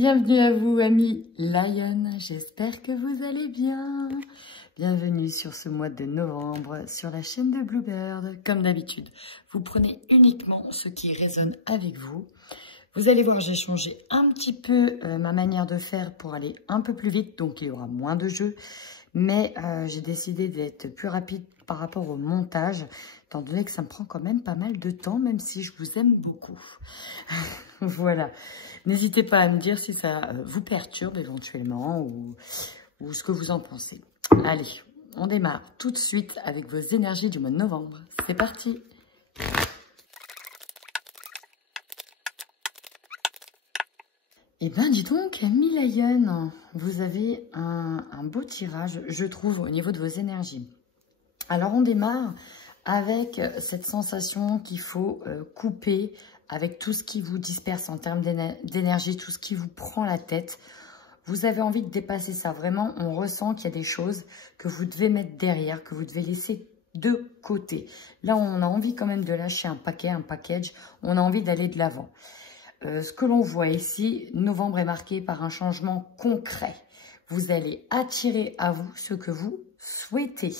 Bienvenue à vous, amis Lion. J'espère que vous allez bien. Bienvenue sur ce mois de novembre sur la chaîne de Bluebird. Comme d'habitude, vous prenez uniquement ce qui résonne avec vous. Vous allez voir, j'ai changé un petit peu ma manière de faire pour aller un peu plus vite. Donc, il y aura moins de jeux. Mais j'ai décidé d'être plus rapide par rapport au montage, étant donné que ça me prend quand même pas mal de temps, même si je vous aime beaucoup. Voilà. N'hésitez pas à me dire si ça vous perturbe éventuellement ou ce que vous en pensez. Allez, on démarre tout de suite avec vos énergies du mois de novembre. C'est parti! Eh bien, dis donc, Ami Lion, vous avez un beau tirage, je trouve, au niveau de vos énergies. Alors, on démarre avec cette sensation qu'il faut couper avec tout ce qui vous disperse en termes d'énergie, tout ce qui vous prend la tête. Vous avez envie de dépasser ça. Vraiment, on ressent qu'il y a des choses que vous devez mettre derrière, que vous devez laisser de côté. Là, on a envie quand même de lâcher un package. On a envie d'aller de l'avant. Ce que l'on voit ici, novembre est marqué par un changement concret. Vous allez attirer à vous ce que vous souhaitez.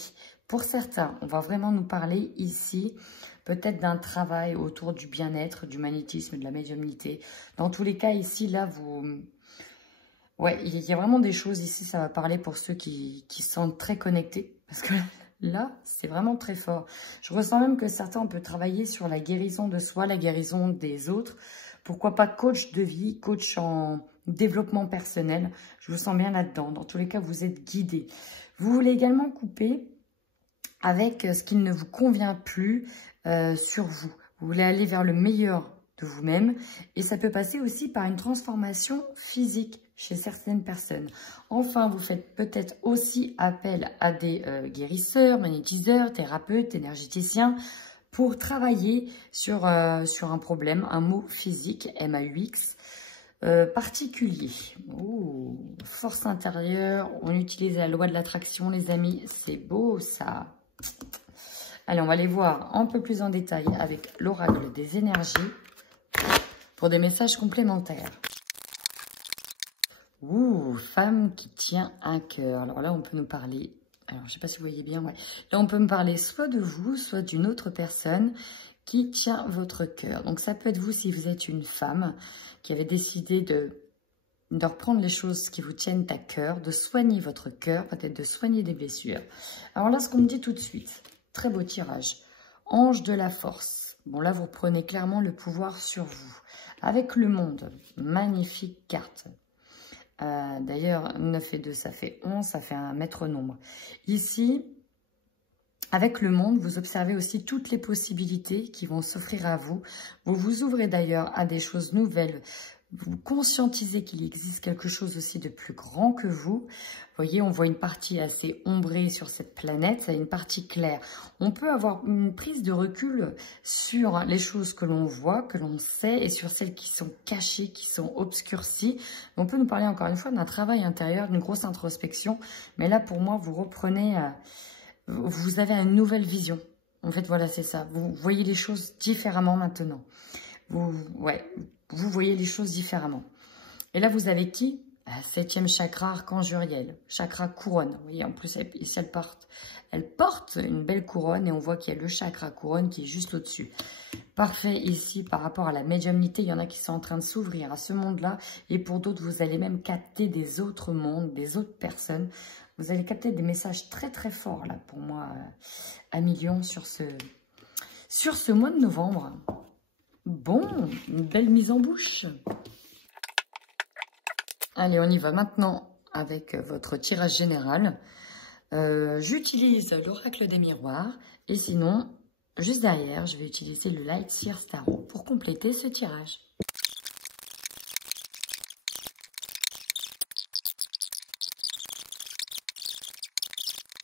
Pour certains, on va vraiment nous parler ici peut-être d'un travail autour du bien-être, du magnétisme, de la médiumnité. Dans tous les cas, ici, là, vous... Ouais, il y a vraiment des choses ici, ça va parler pour ceux qui se sentent très connectés. Parce que là, c'est vraiment très fort. Je ressens même que certains, on peut travailler sur la guérison de soi, la guérison des autres. Pourquoi pas coach de vie, coach en développement personnel. Je vous sens bien là-dedans. Dans tous les cas, vous êtes guidé. Vous voulez également couper avec ce qui ne vous convient plus sur vous. Vous voulez aller vers le meilleur de vous-même. Et ça peut passer aussi par une transformation physique chez certaines personnes. Enfin, vous faites peut-être aussi appel à des guérisseurs, magnétiseurs, thérapeutes, énergéticiens, pour travailler sur un problème, un mot physique, MAUX, particulier. Oh, force intérieure, on utilise la loi de l'attraction, les amis, c'est beau ça. Allez, on va aller voir un peu plus en détail avec l'oracle des énergies pour des messages complémentaires. Ouh, femme qui tient un cœur. Alors là, on peut nous parler... Alors, je ne sais pas si vous voyez bien. Ouais. Là, on peut me parler soit de vous, soit d'une autre personne qui tient votre cœur. Donc, ça peut être vous si vous êtes une femme qui avait décidé de reprendre les choses qui vous tiennent à cœur, de soigner votre cœur, peut-être de soigner des blessures. Alors là, ce qu'on me dit tout de suite, très beau tirage. Ange de la force. Bon, là, vous prenez clairement le pouvoir sur vous. Avec le monde, magnifique carte. D'ailleurs, 9 et 2, ça fait 11, ça fait un maître nombre. Ici, avec le monde, vous observez aussi toutes les possibilités qui vont s'offrir à vous. Vous vous ouvrez d'ailleurs à des choses nouvelles. Vous conscientisez qu'il existe quelque chose aussi de plus grand que vous. Vous voyez, on voit une partie assez ombrée sur cette planète, une partie claire. On peut avoir une prise de recul sur les choses que l'on voit, que l'on sait, et sur celles qui sont cachées, qui sont obscurcies. On peut nous parler encore une fois d'un travail intérieur, d'une grosse introspection. Mais là, pour moi, vous reprenez, vous avez une nouvelle vision. En fait, voilà, c'est ça. Vous voyez les choses différemment maintenant. Vous voyez les choses différemment. Et là, vous avez qui? 7e chakra, archange Uriel, chakra couronne. Vous voyez, en plus, ici, elle porte une belle couronne et on voit qu'il y a le chakra couronne qui est juste au-dessus. Parfait, ici, par rapport à la médiumnité, il y en a qui sont en train de s'ouvrir à ce monde-là. Et pour d'autres, vous allez même capter des autres mondes, des autres personnes. Vous allez capter des messages très, très forts, là, pour moi, à millions sur ce mois de novembre. Bon, une belle mise en bouche. Allez, on y va maintenant avec votre tirage général. J'utilise l'oracle des miroirs et sinon, juste derrière, je vais utiliser le Light Seer Tarot pour compléter ce tirage.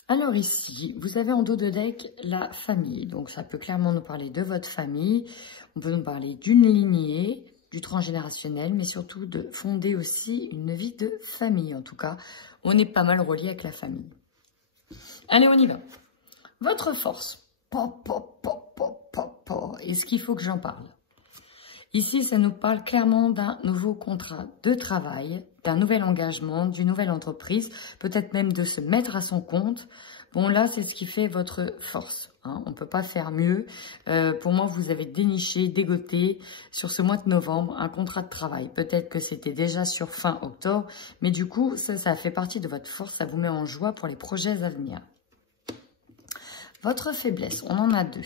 Alors ici, vous avez en dos de deck la famille. Donc ça peut clairement nous parler de votre famille. On peut nous parler d'une lignée, du transgénérationnel, mais surtout de fonder aussi une vie de famille. En tout cas, on est pas mal relié avec la famille. Allez, on y va. Votre force. Est-ce qu'il faut que j'en parle? Ici, ça nous parle clairement d'un nouveau contrat de travail, d'un nouvel engagement, d'une nouvelle entreprise, peut-être même de se mettre à son compte. Bon, là, c'est ce qui fait votre force. Hein. On ne peut pas faire mieux. Pour moi, vous avez déniché, dégoté sur ce mois de novembre un contrat de travail. Peut-être que c'était déjà sur fin octobre, mais du coup, ça fait partie de votre force. Ça vous met en joie pour les projets à venir. Votre faiblesse, on en a deux.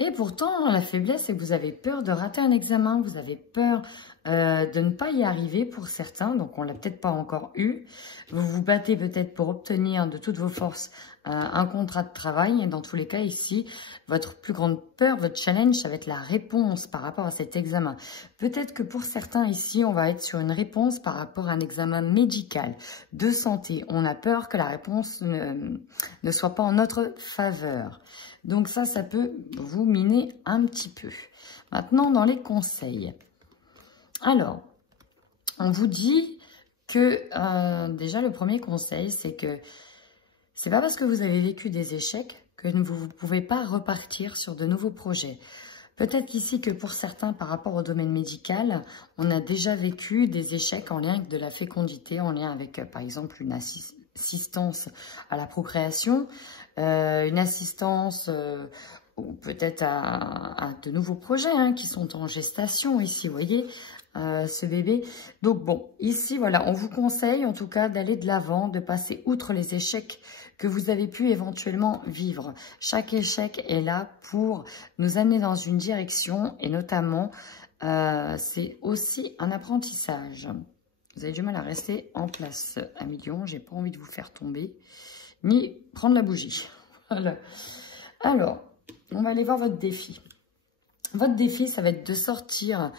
Et pourtant, la faiblesse, c'est que vous avez peur de rater un examen, vous avez peur de ne pas y arriver pour certains, donc on ne l'a peut-être pas encore eu. Vous vous battez peut-être pour obtenir de toutes vos forces un contrat de travail. Et dans tous les cas, ici, votre plus grande peur, votre challenge, ça va être la réponse par rapport à cet examen. Peut-être que pour certains ici, on va être sur une réponse par rapport à un examen médical, de santé. On a peur que la réponse ne soit pas en notre faveur. Donc ça peut vous miner un petit peu. Maintenant, dans les conseils. Alors, on vous dit que déjà le premier conseil, c'est que c'est pas parce que vous avez vécu des échecs que vous ne pouvez pas repartir sur de nouveaux projets. Peut-être qu'ici que pour certains, par rapport au domaine médical, on a déjà vécu des échecs en lien avec de la fécondité, en lien avec par exemple une assistance à la procréation, une assistance ou peut-être à de nouveaux projets qui sont en gestation ici, vous voyez, ce bébé. Donc bon, ici, voilà, on vous conseille en tout cas d'aller de l'avant, de passer outre les échecs que vous avez pu éventuellement vivre. Chaque échec est là pour nous amener dans une direction et notamment, c'est aussi un apprentissage. Vous avez du mal à rester en place, amis Lion. J'ai pas envie de vous faire tomber, ni prendre la bougie. Voilà. Alors, on va aller voir votre défi. Votre défi, ça va être de sortir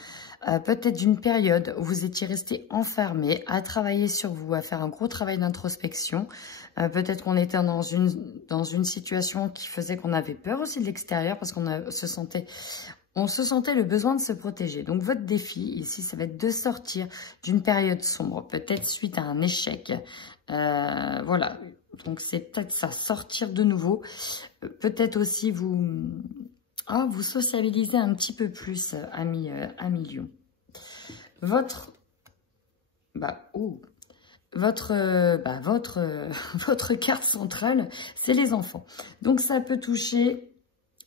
peut-être d'une période où vous étiez resté enfermé, à travailler sur vous, à faire un gros travail d'introspection. Peut-être qu'on était dans une situation qui faisait qu'on avait peur aussi de l'extérieur parce qu'on se sentait le besoin de se protéger. Donc, votre défi, ici, ça va être de sortir d'une période sombre, peut-être suite à un échec. Voilà, donc c'est peut-être ça, sortir de nouveau. Peut-être aussi vous sociabiliser un petit peu plus, amis Lion. Votre carte centrale, c'est les enfants. Donc, ça peut toucher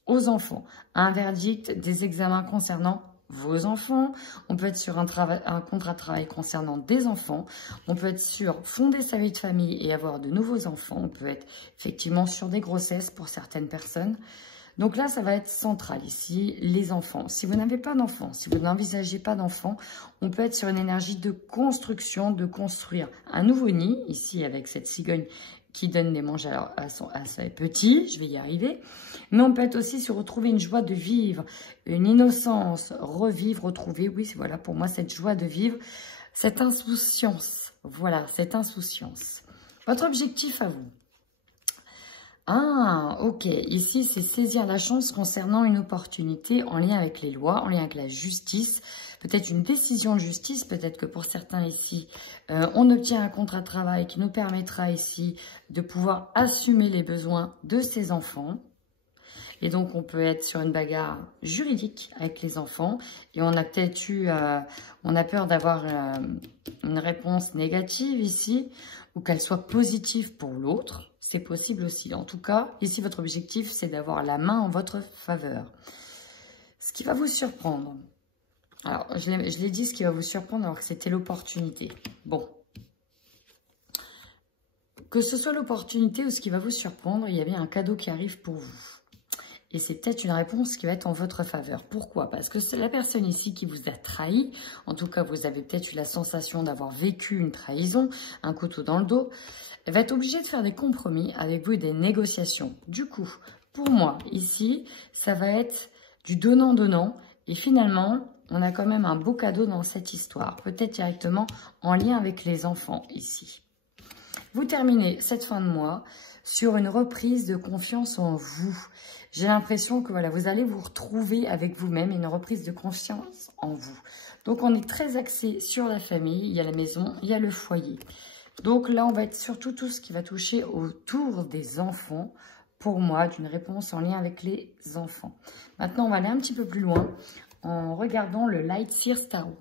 aux enfants. Un verdict des examens concernant vos enfants. On peut être sur un contrat de travail concernant des enfants. On peut être sur fonder sa vie de famille et avoir de nouveaux enfants. On peut être effectivement sur des grossesses pour certaines personnes. Donc là, ça va être central ici, les enfants. Si vous n'avez pas d'enfants, si vous n'envisagez pas d'enfants, on peut être sur une énergie de construction, de construire un nouveau nid, ici avec cette cigogne qui donne des manges à ses petits, je vais y arriver. Mais on peut être aussi sur retrouver une joie de vivre, une innocence, revivre, retrouver, oui, voilà pour moi cette joie de vivre, cette insouciance, voilà, cette insouciance. Votre objectif à vous. Ah, ok. Ici, c'est saisir la chance concernant une opportunité en lien avec les lois, en lien avec la justice. Peut-être une décision de justice. Peut-être que pour certains ici, on obtient un contrat de travail qui nous permettra ici de pouvoir assumer les besoins de ses enfants. Et donc, on peut être sur une bagarre juridique avec les enfants. Et on a peut-être on a peur d'avoir une réponse négative ici ou qu'elle soit positive pour l'autre. C'est possible aussi. En tout cas, ici, votre objectif, c'est d'avoir la main en votre faveur. Ce qui va vous surprendre. Alors, je l'ai dit, ce qui va vous surprendre, alors que c'était l'opportunité. Bon. Que ce soit l'opportunité ou ce qui va vous surprendre, il y a bien un cadeau qui arrive pour vous. Et c'est peut-être une réponse qui va être en votre faveur. Pourquoi? Parce que c'est la personne ici qui vous a trahi. En tout cas, vous avez peut-être eu la sensation d'avoir vécu une trahison, un couteau dans le dos. Elle va être obligée de faire des compromis avec vous et des négociations. Du coup, pour moi, ici, ça va être du donnant-donnant. Et finalement, on a quand même un beau cadeau dans cette histoire. Peut-être directement en lien avec les enfants ici. Vous terminez cette fin de mois sur une reprise de confiance en vous. J'ai l'impression que voilà, vous allez vous retrouver avec vous-même, une reprise de confiance en vous. Donc, on est très axé sur la famille. Il y a la maison, il y a le foyer. Donc là, on va être surtout tout ce qui va toucher autour des enfants. Pour moi, d'une réponse en lien avec les enfants. Maintenant, on va aller un petit peu plus loin. en regardant le Light Seers Tarot.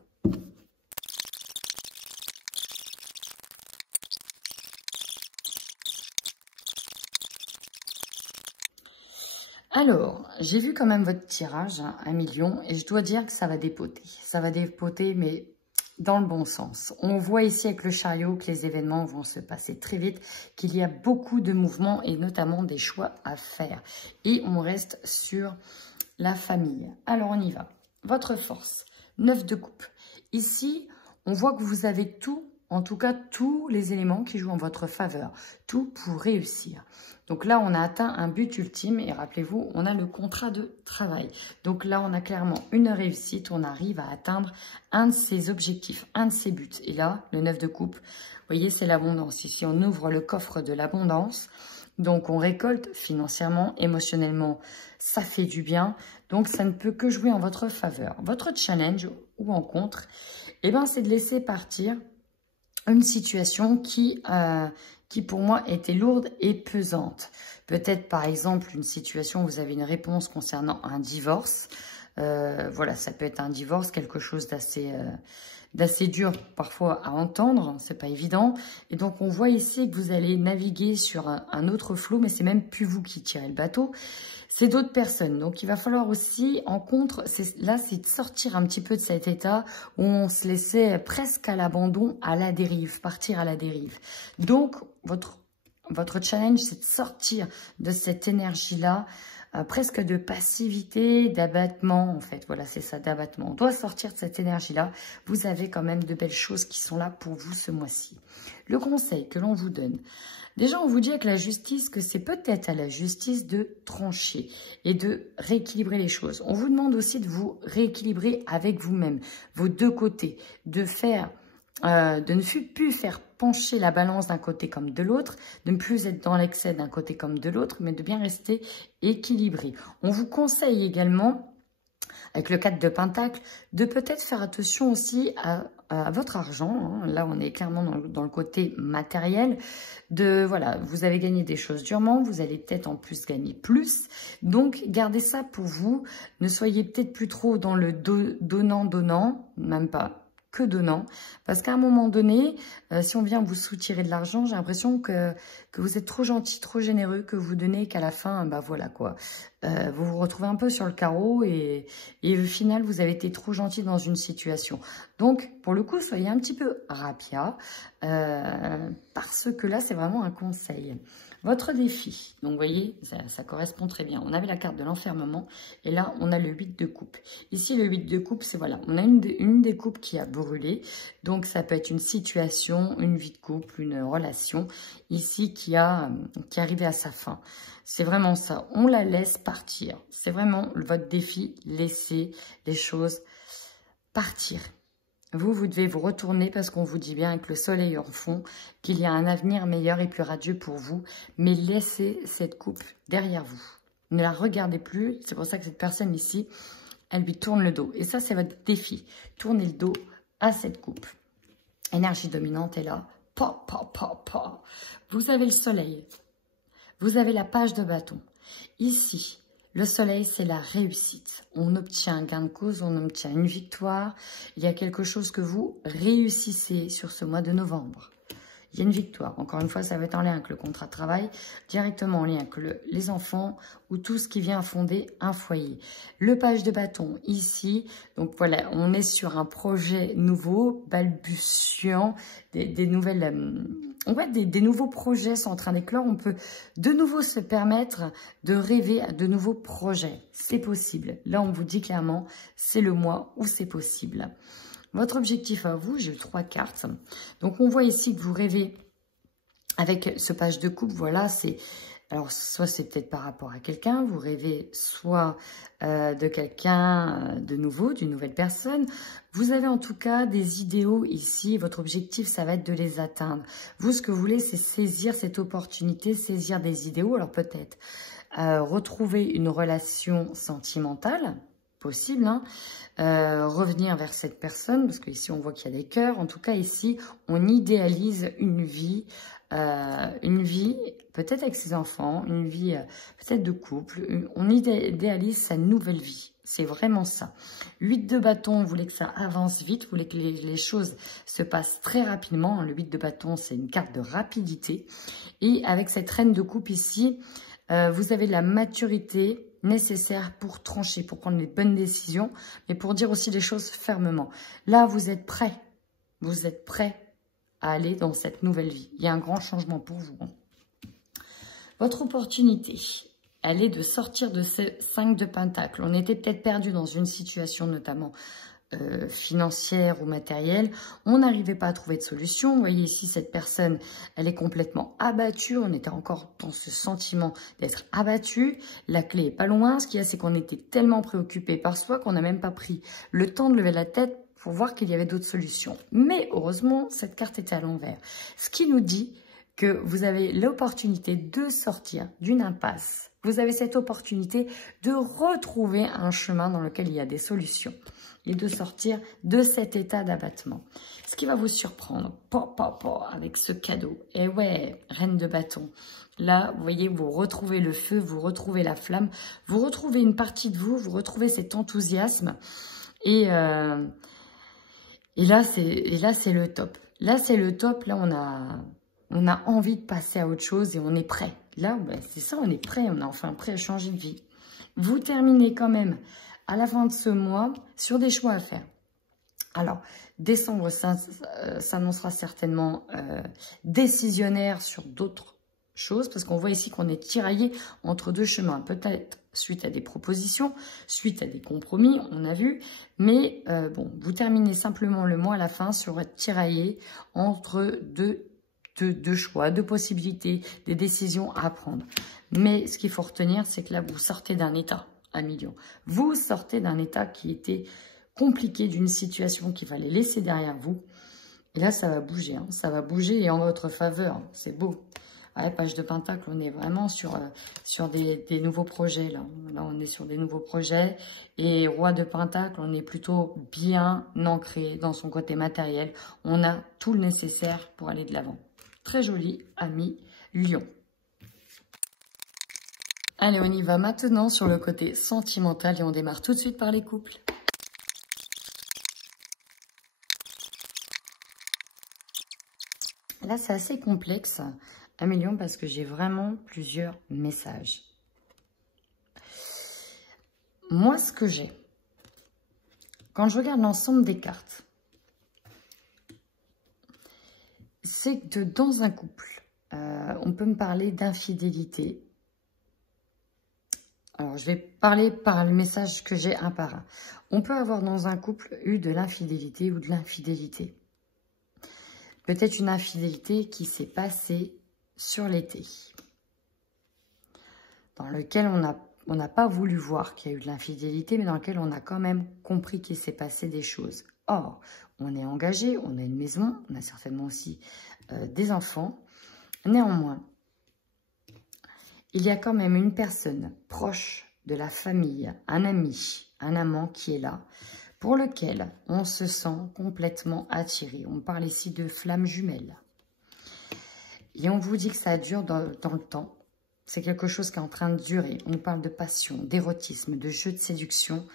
Alors, j'ai vu quand même votre tirage, hein, 1 million, et je dois dire que ça va dépoter. Ça va dépoter, mais dans le bon sens. On voit ici avec le chariot que les événements vont se passer très vite, qu'il y a beaucoup de mouvements et notamment des choix à faire. Et on reste sur la famille. Alors, on y va. Votre force, 9 de coupe. Ici, on voit que vous avez tout, en tout cas tous les éléments qui jouent en votre faveur. Tout pour réussir. Donc là, on a atteint un but ultime et rappelez-vous, on a le contrat de travail. Donc là, on a clairement une réussite, on arrive à atteindre un de ses objectifs, un de ses buts. Et là, le 9 de coupe, vous voyez, c'est l'abondance. Ici, on ouvre le coffre de l'abondance. Donc, on récolte financièrement, émotionnellement, ça fait du bien. Donc, ça ne peut que jouer en votre faveur. Votre challenge ou rencontre, eh ben, c'est de laisser partir une situation qui pour moi était lourde et pesante. Peut-être par exemple une situation où vous avez une réponse concernant un divorce. Voilà, ça peut être un divorce, quelque chose d'assez dur parfois à entendre, c'est pas évident. Et donc on voit ici que vous allez naviguer sur un autre flot, mais c'est même plus vous qui tirez le bateau. C'est d'autres personnes. Donc, il va falloir aussi, en contre, là, c'est de sortir un petit peu de cet état où on se laissait presque à l'abandon, à la dérive, partir à la dérive. Donc, votre challenge, c'est de sortir de cette énergie-là, presque de passivité, d'abattement, en fait. Voilà, c'est ça, d'abattement. On doit sortir de cette énergie-là. Vous avez quand même de belles choses qui sont là pour vous ce mois-ci. Le conseil que l'on vous donne... Déjà, on vous dit avec la justice que c'est peut-être à la justice de trancher et de rééquilibrer les choses. On vous demande aussi de vous rééquilibrer avec vous-même, vos deux côtés, de ne plus faire pencher la balance d'un côté comme de l'autre, de ne plus être dans l'excès d'un côté comme de l'autre, mais de bien rester équilibré. On vous conseille également, avec le 4 de Pentacle, de peut-être faire attention aussi à votre argent. Hein. Là, on est clairement dans le côté matériel. Voilà, vous avez gagné des choses durement, vous allez peut-être en plus gagner plus. Donc, gardez ça pour vous. Ne soyez peut-être plus trop dans le donnant, même pas que donnant. Parce qu'à un moment donné, si on vient vous soutirer de l'argent, j'ai l'impression que vous êtes trop gentil, trop généreux, que vous donnez qu'à la fin, bah voilà quoi. Vous vous retrouvez un peu sur le carreau et au final, vous avez été trop gentil dans une situation. Donc, pour le coup, soyez un petit peu rapia parce que là, c'est vraiment un conseil. Votre défi, donc vous voyez, ça correspond très bien. On avait la carte de l'enfermement et là, on a le 8 de coupe. Ici, le 8 de coupe, c'est voilà, on a une des coupes qui a brûlé. Donc, ça peut être une situation, une vie de couple, une relation ici qui est arrivée à sa fin. C'est vraiment ça, on la laisse partir. C'est vraiment votre défi, laisser les choses partir. Vous devez vous retourner parce qu'on vous dit bien avec le soleil en fond qu'il y a un avenir meilleur et plus radieux pour vous. Mais laissez cette coupe derrière vous. Ne la regardez plus. C'est pour ça que cette personne ici, elle lui tourne le dos. Et ça, c'est votre défi. Tournez le dos à cette coupe. Énergie dominante est là. Vous avez le soleil. Vous avez la page de bâton. Ici, le soleil, c'est la réussite. On obtient un gain de cause, on obtient une victoire. Il y a quelque chose que vous réussissez sur ce mois de novembre. Il y a une victoire. Encore une fois, ça va être en lien avec le contrat de travail, directement en lien avec les enfants ou tout ce qui vient fonder un foyer. Le page de bâton ici. Donc voilà, on est sur un projet nouveau, balbutiant, des nouvelles... des nouveaux projets sont en train d'éclore. On peut de nouveau se permettre de rêver à de nouveaux projets. C'est possible. Là, on vous dit clairement, c'est le mois où c'est possible. Votre objectif à vous, j'ai 3 cartes. Donc, on voit ici que vous rêvez avec ce page de coupe. Voilà, c'est... Alors, soit c'est peut-être par rapport à quelqu'un, vous rêvez soit de quelqu'un de nouveau, d'une nouvelle personne. Vous avez en tout cas des idéaux ici. Votre objectif, ça va être de les atteindre. Vous, ce que vous voulez, c'est saisir cette opportunité, saisir des idéaux. Alors, peut-être retrouver une relation sentimentale, possible, hein. Revenir vers cette personne, parce qu'ici, on voit qu'il y a des cœurs. En tout cas, ici, on idéalise une vie peut-être avec ses enfants, une vie peut-être de couple. On idéalise sa nouvelle vie. C'est vraiment ça. 8 de bâton, vous voulez que ça avance vite, vous voulez que les choses se passent très rapidement. Le 8 de bâton, c'est une carte de rapidité. Et avec cette reine de coupe ici, vous avez la maturité nécessaire pour trancher, pour prendre les bonnes décisions, mais pour dire aussi les choses fermement. Là, vous êtes prêt. Vous êtes prêt à aller dans cette nouvelle vie. Il y a un grand changement pour vous. Votre opportunité, elle est de sortir de ces 5 de pentacles. On était peut-être perdu dans une situation notamment financière ou matérielle. On n'arrivait pas à trouver de solution. Vous voyez ici, cette personne, elle est complètement abattue. On était encore dans ce sentiment d'être abattu. La clé est pas loin. Ce qu'il y a, c'est qu'on était tellement préoccupé par soi qu'on n'a même pas pris le temps de lever la tête pour voir qu'il y avait d'autres solutions. Mais heureusement, cette carte était à l'envers. Ce qui nous dit que vous avez l'opportunité de sortir d'une impasse. Vous avez cette opportunité de retrouver un chemin dans lequel il y a des solutions et de sortir de cet état d'abattement. Ce qui va vous surprendre, avec ce cadeau. Et ouais, reine de bâton. Là, vous voyez, vous retrouvez le feu, vous retrouvez la flamme, vous retrouvez une partie de vous, vous retrouvez cet enthousiasme. Et là, c'est le top. Là, c'est le top. Là, on a envie de passer à autre chose et on est prêt. Là, ben, c'est ça, on est prêt. On est enfin prêt à changer de vie. Vous terminez quand même à la fin de ce mois sur des choix à faire. Alors, décembre s'annoncera certainement décisionnaire sur d'autres choses parce qu'on voit ici qu'on est tiraillé entre deux chemins. Peut-être suite à des propositions, suite à des compromis, on a vu. Mais bon, vous terminez simplement le mois à la fin sur être tiraillé entre deux choix, deux possibilités, des décisions à prendre. Mais ce qu'il faut retenir, c'est que là, vous sortez d'un état à million. Vous sortez d'un état qui était compliqué, d'une situation qu'il fallait laisser derrière vous. Et là, ça va bouger. Hein. Ça va bouger et en votre faveur. C'est beau. Ouais, page de pentacle, on est vraiment sur des nouveaux projets. Là, on est sur des nouveaux projets. Et roi de pentacle, on est plutôt bien ancré dans son côté matériel. On a tout le nécessaire pour aller de l'avant. Très joli, ami Lion. Allez, on y va maintenant sur le côté sentimental et on démarre tout de suite par les couples. Là, c'est assez complexe, ami Lion, parce que j'ai vraiment plusieurs messages. Moi, ce que j'ai, quand je regarde l'ensemble des cartes, c'est que dans un couple, on peut me parler d'infidélité. Alors, je vais parler par le message que j'ai un par un. On peut avoir dans un couple eu de l'infidélité ou de l'infidélité. Peut-être une infidélité qui s'est passée sur l'été. Dans lequel on n'a pas voulu voir qu'il y a eu de l'infidélité, mais dans lequel on a quand même compris qu'il s'est passé des choses. Or, on est engagé, on a une maison, on a certainement aussi des enfants. Néanmoins, il y a quand même une personne proche de la famille, un ami, un amant qui est là, pour lequel on se sent complètement attiré. On parle ici de flamme jumelle. Et on vous dit que ça dure dans le temps. C'est quelque chose qui est en train de durer. On parle de passion, d'érotisme, de jeu de séduction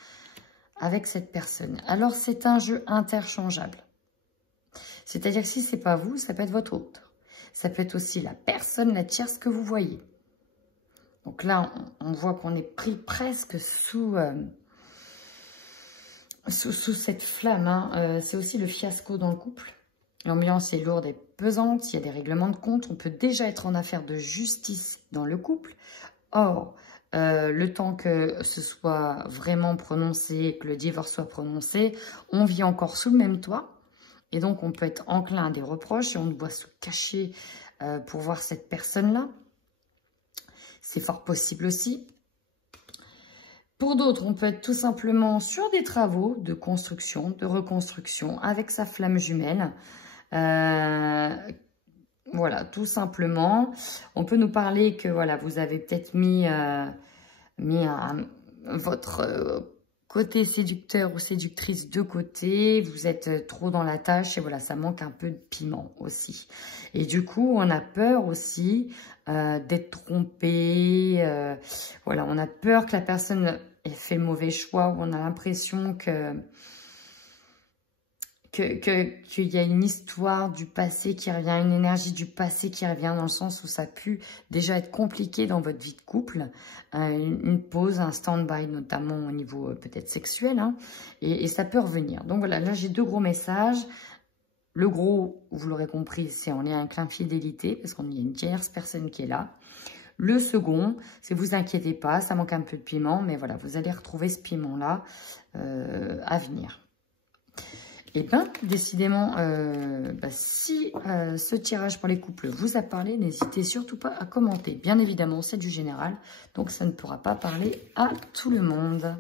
avec cette personne. Alors, c'est un jeu interchangeable. C'est-à-dire que si ce n'est pas vous, ça peut être votre autre. Ça peut être aussi la personne, la tierce que vous voyez. Donc là, on voit qu'on est pris presque sous cette flamme. Hein. C'est aussi le fiasco dans le couple. L'ambiance est lourde et pesante. Il y a des règlements de compte. On peut déjà être en affaire de justice dans le couple. Or, le temps que ce soit vraiment prononcé, que le divorce soit prononcé, on vit encore sous le même toit. Et donc, on peut être enclin à des reproches et on doit se cacher pour voir cette personne-là. C'est fort possible aussi. Pour d'autres, on peut être tout simplement sur des travaux de construction, de reconstruction avec sa flamme jumelle. Voilà, tout simplement. On peut nous parler que voilà, vous avez peut-être mis votre côté séducteur ou séductrice de côté. Vous êtes trop dans la tâche et voilà, ça manque un peu de piment aussi. Et du coup, on a peur aussi d'être trompé. Voilà, on a peur que la personne fait le mauvais choix, où on a l'impression qu'il y a une histoire du passé qui revient, une énergie du passé qui revient, dans le sens où ça a pu déjà être compliqué dans votre vie de couple, une pause, un stand-by, notamment au niveau peut-être sexuel, hein, et ça peut revenir. Donc voilà, là j'ai 2 gros messages. Le gros, vous l'aurez compris, c'est on est avec l'infidélité, parce qu'il y a une tierce personne qui est là. Le second, c'est vous inquiétez pas, ça manque un peu de piment, mais voilà, vous allez retrouver ce piment-là à venir. Et bien, décidément, si ce tirage pour les couples vous a parlé, n'hésitez surtout pas à commenter. Bien évidemment, c'est du général, donc ça ne pourra pas parler à tout le monde.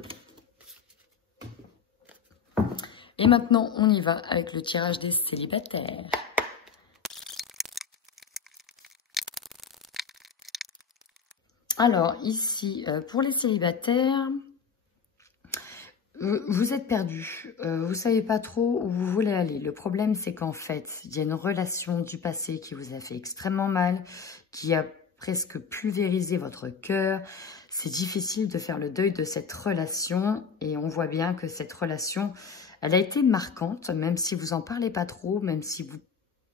Et maintenant, on y va avec le tirage des célibataires. Alors, ici, pour les célibataires, vous êtes perdu. Vous ne savez pas trop où vous voulez aller. Le problème, c'est qu'en fait, il y a une relation du passé qui vous a fait extrêmement mal, qui a presque pulvérisé votre cœur. C'est difficile de faire le deuil de cette relation. Et on voit bien que cette relation, elle a été marquante, même si vous n'en parlez pas trop, même si vous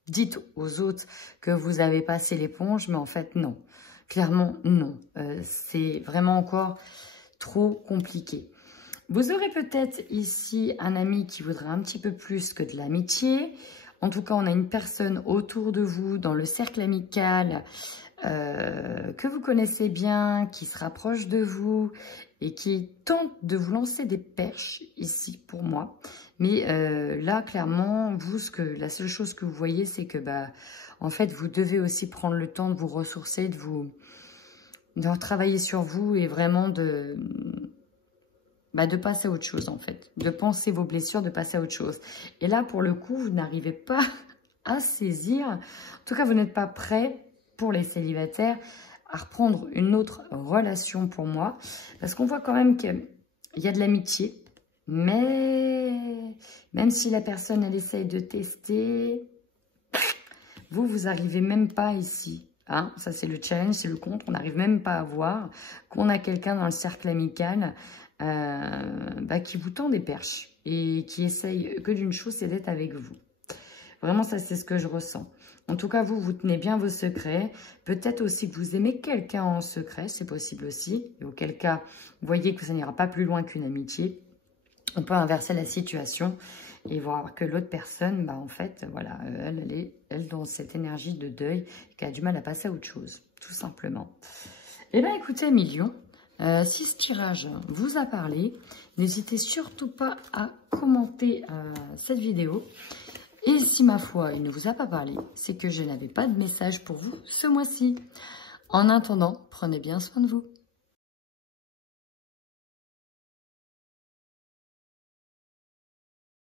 dites aux autres que vous avez passé l'éponge, mais en fait, non. Clairement, non. C'est vraiment encore trop compliqué. Vous aurez peut-être ici un ami qui voudra un petit peu plus que de l'amitié. En tout cas, on a une personne autour de vous, dans le cercle amical, que vous connaissez bien, qui se rapproche de vous et qui tente de vous lancer des perches ici pour moi. Mais là, clairement, vous, la seule chose que vous voyez, c'est que en fait, vous devez aussi prendre le temps de vous ressourcer, de retravailler sur vous et vraiment de passer à autre chose, en fait. De penser vos blessures, de passer à autre chose. Et là, pour le coup, vous n'arrivez pas à saisir. En tout cas, vous n'êtes pas prêt, pour les célibataires, à reprendre une autre relation pour moi. Parce qu'on voit quand même qu'il y a de l'amitié. Mais même si la personne, elle essaye de tester, vous n'arrivez même pas ici. Hein, ça, c'est le challenge, c'est le contre. On n'arrive même pas à voir qu'on a quelqu'un dans le cercle amical qui vous tend des perches et qui essaye que d'une chose, c'est d'être avec vous. Vraiment, ça, c'est ce que je ressens. En tout cas, vous tenez bien vos secrets. Peut-être aussi que vous aimez quelqu'un en secret, c'est possible aussi. Et auquel cas, vous voyez que ça n'ira pas plus loin qu'une amitié. On peut inverser la situation et voir que l'autre personne, en fait, voilà, elle est dans cette énergie de deuil, qui a du mal à passer à autre chose, tout simplement. Eh bien, écoutez, millions, si ce tirage vous a parlé, n'hésitez surtout pas à commenter cette vidéo. Et si, ma foi, il ne vous a pas parlé, c'est que je n'avais pas de message pour vous ce mois-ci. En attendant, prenez bien soin de vous.